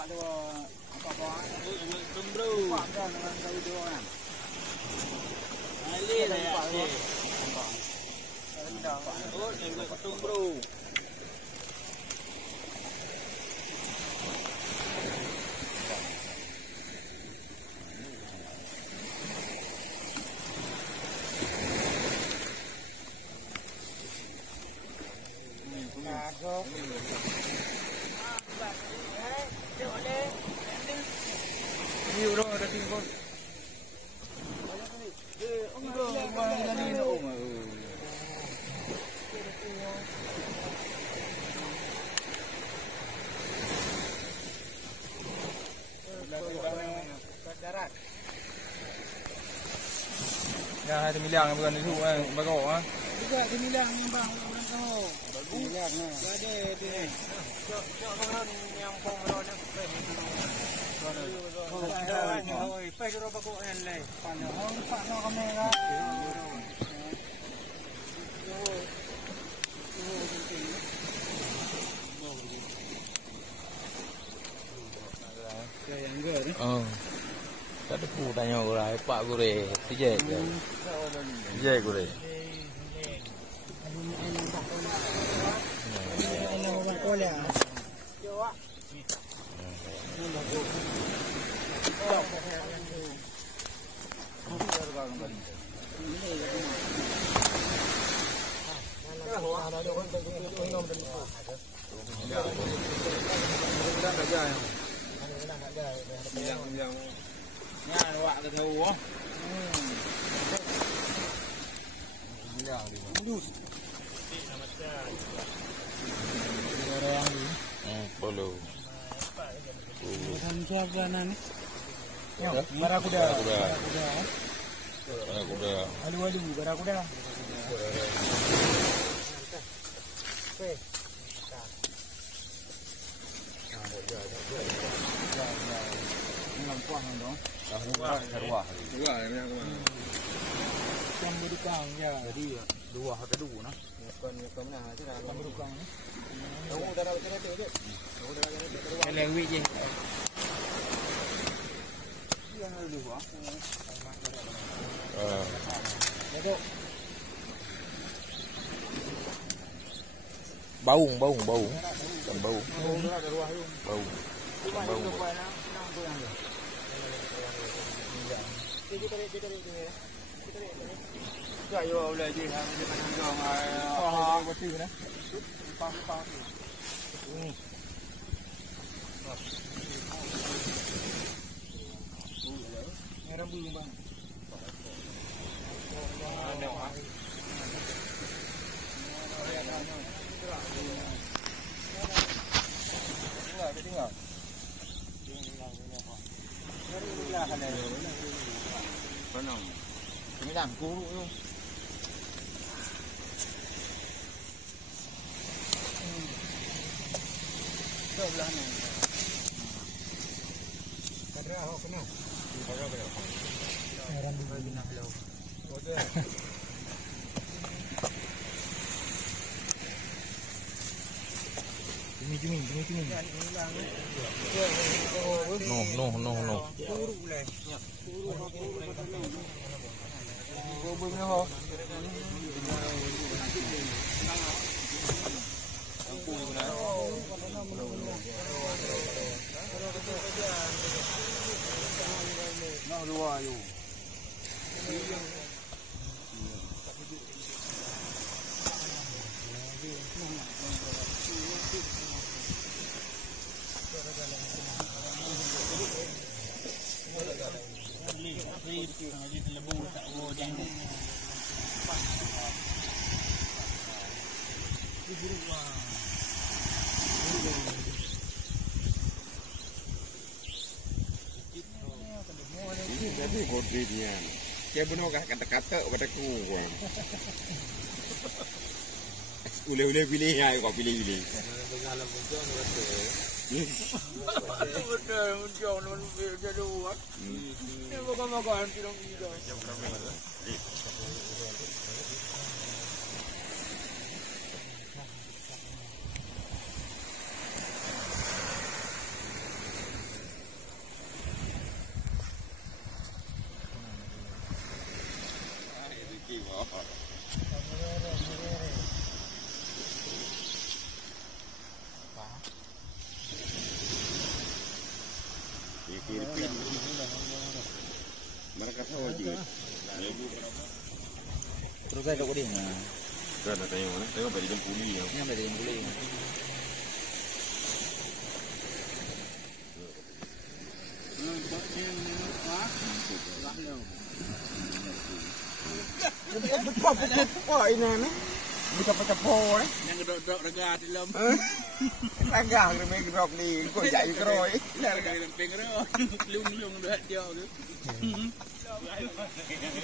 Pak tu apa-apa. Tumbru. Pak dah dengan kau tu kan. Ali lah ya. Oh, tengok tumbru. Nhiều rồi, đã tìm con. Ông rồi, mà đi nó ổn mà. Ya, hai miliar yang bukan itu kan, bagus ah. Juga 2 miliar bang, oh. 2 miliar ni. Ada dia. Cok bang yang pom ni. Oi, pai ro bako en le. Pan hong pa no kamera. Oh. Tadi pu tanya orang, Pak Gure, tijek. Tijek Gure. Nha loại cái thù á. Bolu. Tham gia vào này. Barakuda. Barakuda. Alu barakuda. Oke. Kuang dong. Dua ya. Yang berukang ya. Jadi 2 ada 2 nah. Bukan mana aja dah berukang. Kamu udah dapat cerita tu. Kamu udah dapat cerita. Lewi je. Yang lu ah. Betul. Bau. Kan bau. Bau. Dạ vô lời gì hả? Mình ăn giòn rồi. Có chữ đấy. Bao. Nghe nó bưng băng. Đẹp hả? Tiếng rồi. Cái đàn cú luôn. Đâu là này. Cái ra họ cái nào? Cái ra bây giờ. Ran di bagian belah. Okey. Cumi. No. Puru leh. Puru benda ho. Nah, dua ayu. Jadi hodrinya, dia benar kata-kata pada ku. Ule pilih ya, kau pilih. Bengalam muncul betul. Betul muncul non jadi buat. Ini bukan makan tidak tidak. Mereka tahu aja. Terus saya dok dia. Kan ada yang mana? Tengok bagi jam puli yang. Ini bagi jam puli. Wah ini nih. Bisa pecapo nih. Yang gedok-gedok regah di dalam. Regah ni gedok ni. Kau jadi keroi. Regah di pingro. Lung-lung dah dia tu.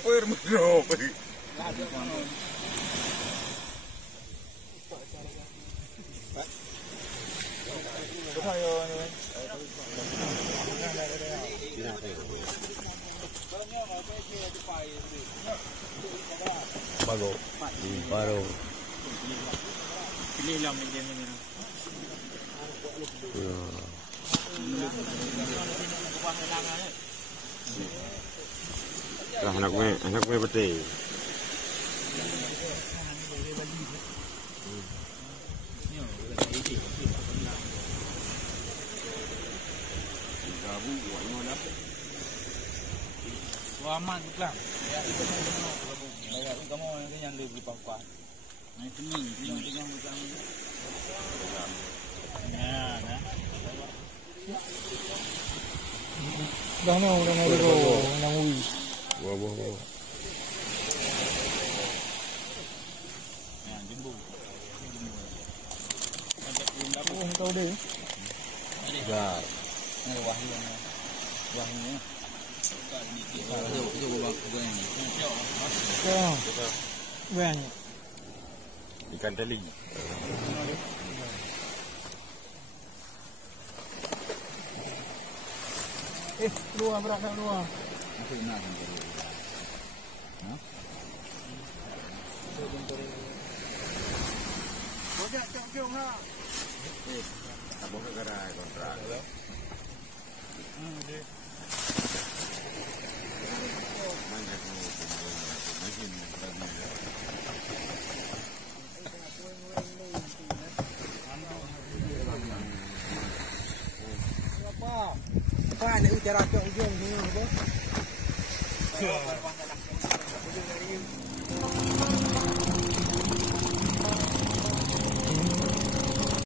Permudok. Baru. Pilih lah media ni. Anak gue betul. Aman juga. Ya itu kamu yang lebih pangkat. Nah itu nih yang macam. Ya, nah. Dah mau nang ui. Wow. Ya, jumbo. Oh, tahu deh. Ya. Ini wahnya. Itu bang ini. Banyak. Ikan teli. Keluar berat keluar. Masih nak Jom ha. Abang ke gerai kontrak. Mana tu? Apa? Apa nak bicara ke ujung ni apa?